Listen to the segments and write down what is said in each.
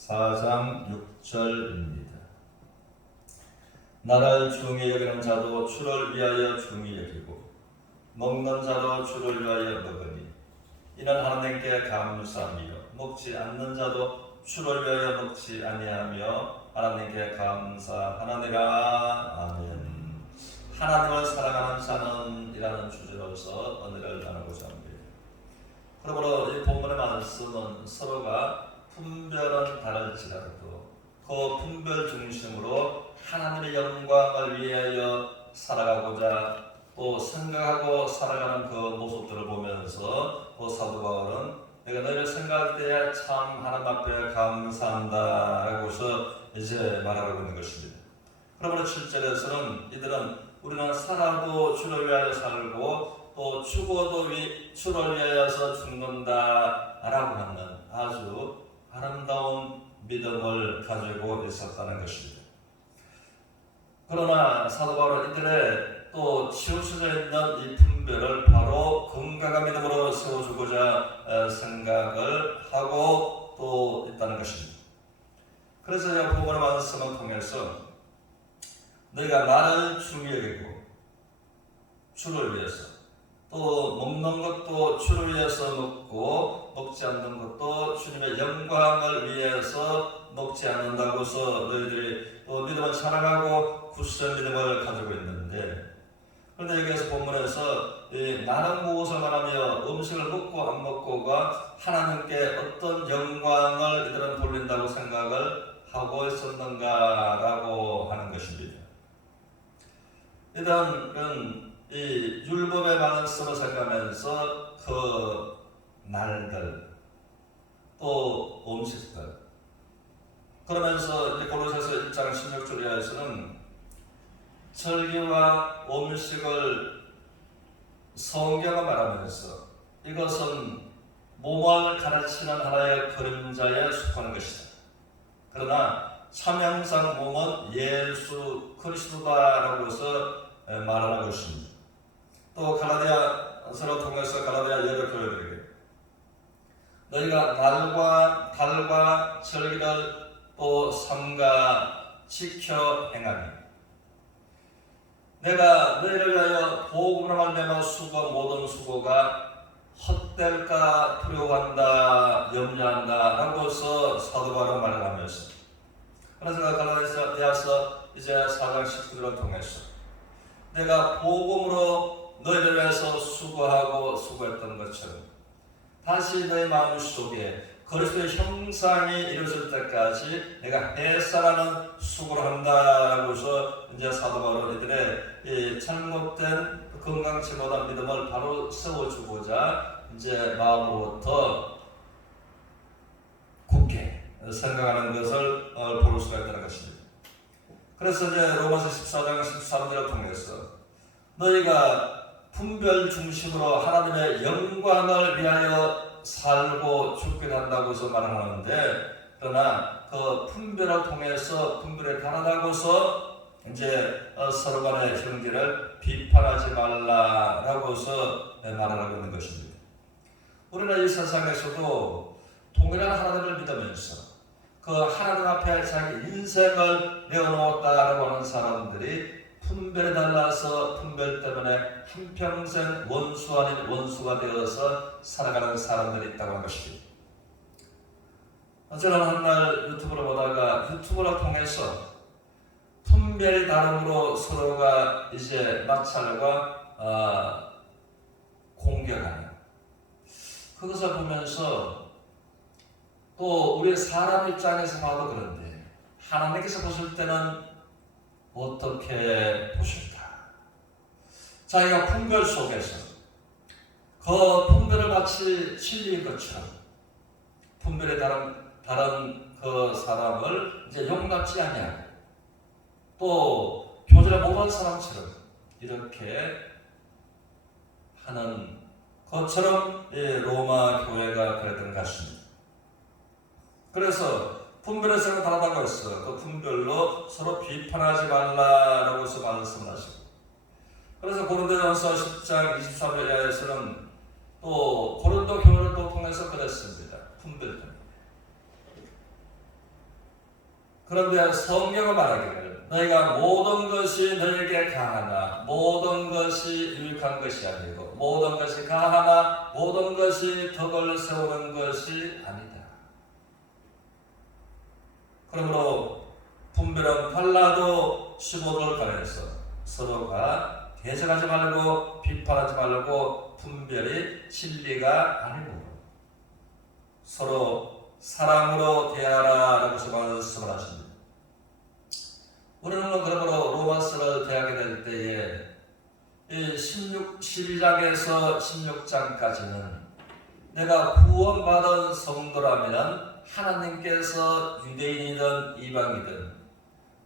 4장 6절입니다. 나를 중히 여기는 자도 주를 위하여 중히 여기고 먹는 자도 주를 위하여 먹으니 이는 하나님께 감사하며 먹지 않는 자도 주를 위하여 먹지 아니하며 하나님께 감사하느니라. 아멘. 하나님을 사랑하는 자는 이라는 주제로서 은혜를 나누고자 합니다. 그러므로 이 본문의 말씀은 서로가 분별은 다를지라도 그 분별 중심으로 하나님의 영광을 위하여 살아가고자 또 생각하고 살아가는 그 모습들을 보면서 사도 바울은 내가 너희를 생각할 때에 참 하나님 앞에 감사한다 라고서 이제 말하고 있는 것입니다. 그러므로 7절에서는 이들은 우리는 살아도 주를 위하여 살고 또 죽어도 주를 위하여서 죽는다 라고 하는 아주 아름다운 믿음을 가지고 있었다는 것입니다. 그러나 사도 바울은 이들의 또 치우쳐져 있는 이 분별을 바로 건강한 믿음으로 세워주고자 생각을 하고 또 있다는 것입니다. 그래서 이 본문의 말씀을 통해서 너희가 나를 중히 여기고 주를 위해서 또 먹는 것도 주를 위해서 먹고 먹지 않는 것도 주님의 영광을 위해서 먹지 않는다고서 너희들이 또 믿음을 사랑하고 굳센 믿음을 가지고 있는데, 그런데 여기에서 본문에서 나는 무엇을 말하며 음식을 먹고 안 먹고가 하나님께 어떤 영광을 이들은 돌린다고 생각을 하고 있었는가라고 하는 것입니다. 이들은 이 율법의 말씀을 생각하면서 그 날들 또 음식들 그러면서 고로새서 1장 16절 이하에서는 절기와 음식을 성경을 말하면서 이것은 몸을 가르치는 하나의 그림자에 속하는 것이다. 그러나 참형상 몸은 예수 그리스도다라고 해서 말하는 것입니다. 또 갈라디아서를 통해서 갈라디아 여러 교회들에게 너희가 날과 달과 절기를 또 삼가 지켜 행하니 내가 너희를 위하여 복음으로 말미암아 수고 모든 수고가 헛될까 두려워한다 염려한다 라고서 사도 바울은 말을 하면서, 그래서 갈라디아서 이제 4장 19절을 통해서 내가 복음으로 너희를 위해서 수고하고 수고했던 것처럼 다시 너희 마음속에 그리스도의 형상이 이루어질 때까지 내가 해산하는 수고를 한다라고서 이제 사도 바울은 이들의 이 잘못된 건강치 못한 믿음을 바로 세워주고자 이제 마음으로부터 굳게 생각하는 것을 볼 수가 있다는 것입니다. 그래서 이제 로마서 14장 13절을 통해서 너희가 분별 중심으로 하나님의 영광을 위하여 살고 죽게 한다고서 말하는데, 그러나 그 분별을 통해서 분별에 다르다고서 이제 서로 간의 형제를 비판하지 말라라고서 말하고 있는 것입니다. 우리는 이 세상에서도 동일한 하나님을 믿으면서 그 하나님 앞에 자기 인생을 내어놓았다라고 하는 사람들이 분별에 달라서 분별 때문에 한평생 원수 아닌 원수가 되어서 살아가는 사람들이 있다고 하는 것입니다. 저는 한날 유튜브를 보다가 유튜브를 통해서 분별이 다름으로 서로가 이제 마찰과 공격하는 그것을 보면서 또 우리 사람 입장에서 봐도 그런데 하나님께서 보실 때는 어떻게 보실까? 자기가 분별 속에서 그 분별을 마치 진리인 것처럼 분별에 다른 그 사람을 이제 용납지 아니하고 또 교제를 못한 사람처럼 이렇게 하는 것처럼 로마 교회가 그랬던 것 같습니다. 그래서 분별에서는 다르다고 했어. 그 분별로 서로 비판하지 말라라고 해서 말씀하시고, 그래서 고린도전서 10장 23절 이하에서는 또 고린도 교회를 또 통해서 그랬습니다. 분별 때문에 그런데 성경은 말하기를 너희가 모든 것이 너희에게 가하나 모든 것이 유익한 것이 아니고 모든 것이 가하나 모든 것이 덕을 세우는 것이 아니다. 그러므로 분별은 팔라도 15도를 가려서 서로가 대적하지 말고 비판하지 말고 분별이 진리가 아니므로 서로 사랑으로 대하라라고 말씀을 하십니다. 우리는 그러므로 로마서를 대하게 될 때에 12장에서 16장까지는 내가 구원받은 성도라면 하나님께서 유대인이든 이방이든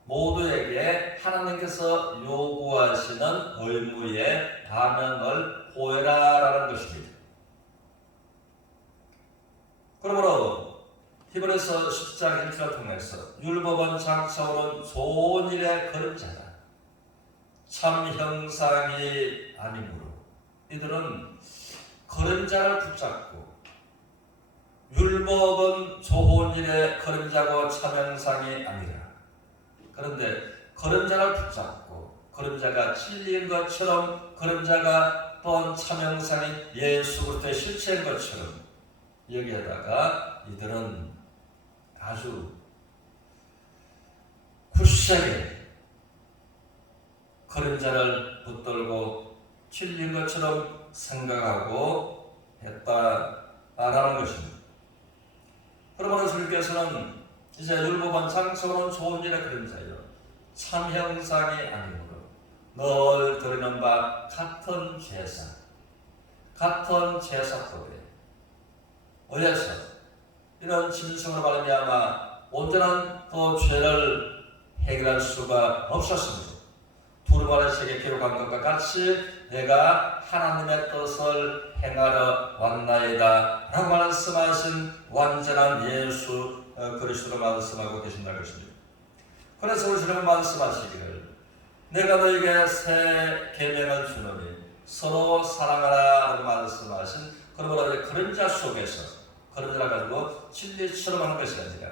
모두에게 하나님께서 요구하시는 의무에 반응을 보여라라는 것입니다. 그러므로 히브리서 10장 1절을 통해서 율법은 장차오는 좋은 일의 그림자다. 참 형상이 아니므로 이들은 그림자를 붙잡고 율법은 좋은 일의 그림자고 참 형상이 아니라 그런데 그림자를 붙잡고 그림자가 진리인 것처럼 그림자가 또한 참 형상인 예수 그리스도의 실체인 것처럼 여기에다가 이들은 아주 굳세게 그림자를 붙들고 진리인 것처럼 생각하고 했다라는 것입니다. 그러므로 주님께서는 이제 율법은 장차오는 좋은 일의 그림자요 참 형상이 아니므로 늘 드리는 바 같은 제사법에 의해서 이런 짐승으로 말미암아 온전한 또 죄를 해결할 수가 없었습니다. 두루마리 책에 기록한 것과 같이 내가 하나님의 뜻을 행하러 왔나이다 라고 말씀하신 완전한 예수 그리스도로 말씀하고 계신다는 것입니다. 그래서 우리 주님은 말씀하시기를 내가 너에게 새 계명을 주노니 서로 사랑하라 라고 말씀하신 그러므로 그림자 속에서 그림자를 가지고 진리처럼 하는 것이 아니라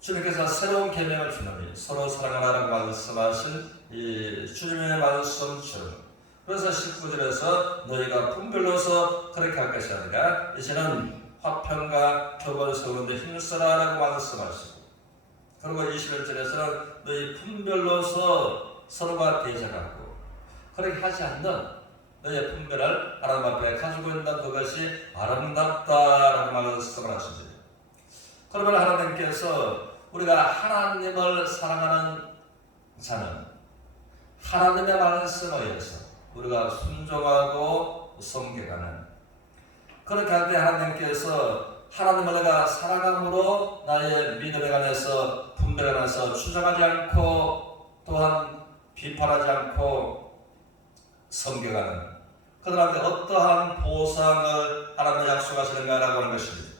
주님께서 새로운 계명을 주노니 서로 사랑하라라고 말씀하신 이 주님의 말씀처럼 그래서 19절에서 너희가 분별로서 그렇게 할 것이 아니라 이제는 화평과 격을 세우는데 힘써라라고 말씀하시고 그리고 21절에서는 너희 분별로서 서로가 대적하고 그렇게 하지 않는 너희의 분별을 하나님 앞에 가지고 있는 그것이 아름답다라고 말씀을 하십니다. 그러면 하나님께서 우리가 하나님을 사랑하는 자는 하나님의 말씀에 의해서 우리가 순종하고 섬겨가는 그렇게 할 때 하나님께서 하나님을 내가 사랑함으로 나의 믿음에 관해서 분별에 관해서 추정하지 않고 또한 비판하지 않고 섬겨가는 그들한테 어떠한 보상을 하나님이 약속하시는가라고 하는 것입니다.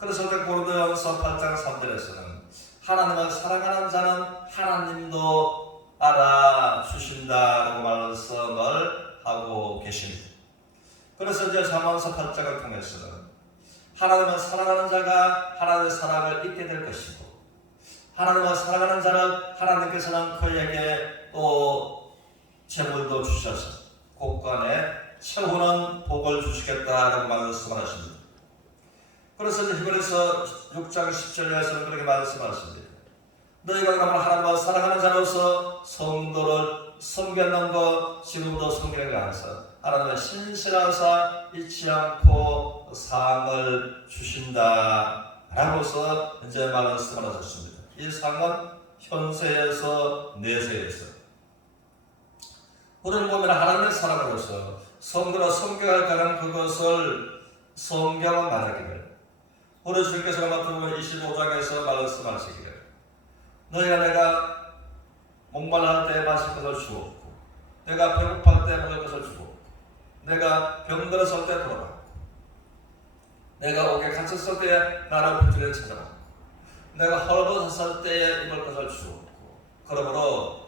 그래서 고린도전서 8장 3절에서는 하나님을 사랑하는 자는 하나님도 알아주신다라고 말씀을 하고 계십니다. 그래서 이제 잠언서 8장을 통해서는 하나님을 사랑하는 자가 하나님의 사랑을 잊게 될 것이고 하나님을 사랑하는 자는 하나님께서는 그에게 또 재물도 주셔서 곳간에 채우는 복을 주시겠다라고 말씀하십니다. 그래서 히브리서 6장 10절에서는 그렇게 말씀하십니다. 너희가 그러면 하나님을 사랑하는 자로서 성도를 섬겼는 것 지금도 섬기는 것 안에서 하나님의 신실하사 잊지 않고 상을 주신다 라고서 이제 말씀을 하셨습니다. 이 상은 현세에서 내세에서 우리는 보면 하나님의 사랑으로서 성도로 섬겨야 하는 그것을 성경은 말하기를 우리 주님께서 마태복음 25장에서 말씀하시기를 너희가 내가 목말랄 때 마실 것을 주었고 내가 배고플 때 먹을 것을 주었고 내가 병들었을 때 돌아갔고 내가 옥에 갇혔을 때 나를 부지런히 찾아갔고 내가 헐벗었을 때에 입을 것을 주었고 그러므로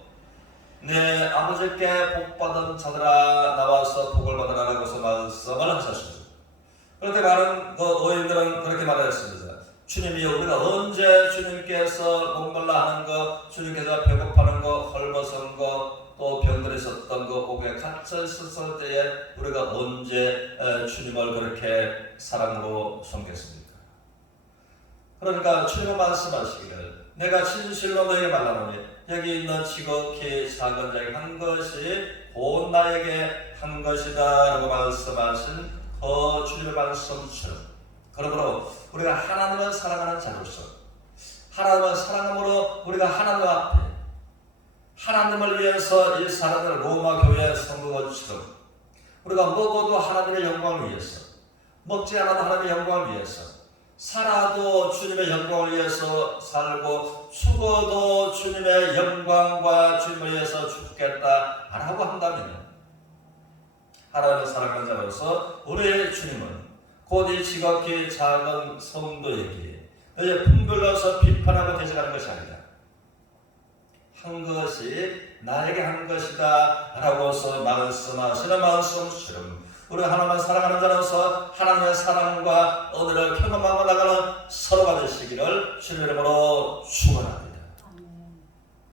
내 아버지께 복받은 자들아 나와서 복을 받으라라고서 말씀을 하셨습니다. 그런데 많은 노인들은 그렇게 말하였습니다. 주님이여, 우리가 언제 주님께서 목말라 하는 것, 주님께서 배고파하는 것, 헐벗은 것, 또 병들어 있었던 것, 옥에 갇혀 있었을 때에 우리가 언제 주님을 그렇게 사랑으로 섬겼습니까? 그러니까 주님은 말씀하시기를 내가 진실로 너에게 말하노니 여기 있는 지극히 작은 자에게 한 것이 곧 나에게 한 것이다 라고 말씀하신 그 주님의 말씀처럼, 그러므로 우리가 하나님을 사랑하는 자로서, 하나님을 사랑함으로 우리가 하나님 앞에 하나님을 위해서 이 사랑을 로마 교회 성도들처럼 우리가 먹어도 하나님의 영광을 위해서, 먹지 않아도 하나님의 영광을 위해서, 살아도 주님의 영광을 위해서 살고 죽어도 주님의 영광과 주님을 위해서 죽겠다라고 한다면 하나님을 사랑하는 자로서 우리의 주님은 곧 이 지극히 작은 성도에게 너희 분별로서 비판하고 대적하는 것이 아니다. 한 것이 나에게 한 것이다 라고서 말씀하시는 말씀처럼 우리가 하나님을 사랑하는 자로서 하나님의 사랑과 은혜를 경험하고 나가는 서로가 되시기를 주님의 이름으로